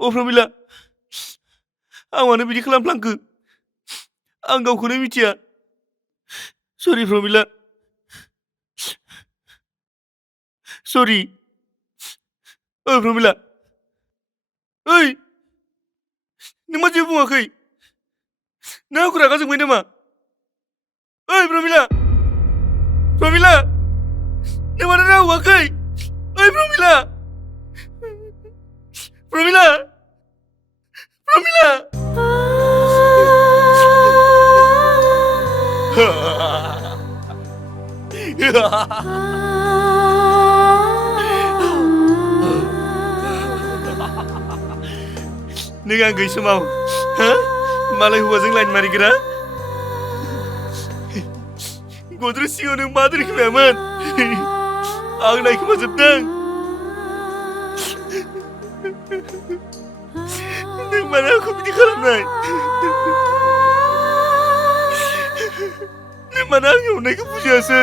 प्रमिला आं मानो बिदि खालामफ्लांखो आं गावखौनो मिथिया सरि प्रमिला सरि प्रमिला ओइ नों मा जेबो बुङाखै नों आंखौ रागा जोंबाय नामा ओइ प्रमिला प्रमिला नों मानो रागा हआखै ओइ प्रमिला प्रमिला प्रमिला नों आं गैयै समाव मालाय हौवाजों लाइन मारिग्रा गद्रेज सिङाव नों मा दोनखोमायामोन आं नायखोमाजोबदों नों मानो आंखौ बिदि खालामनाय नों मानो आंनि अननायखौ बुजियासै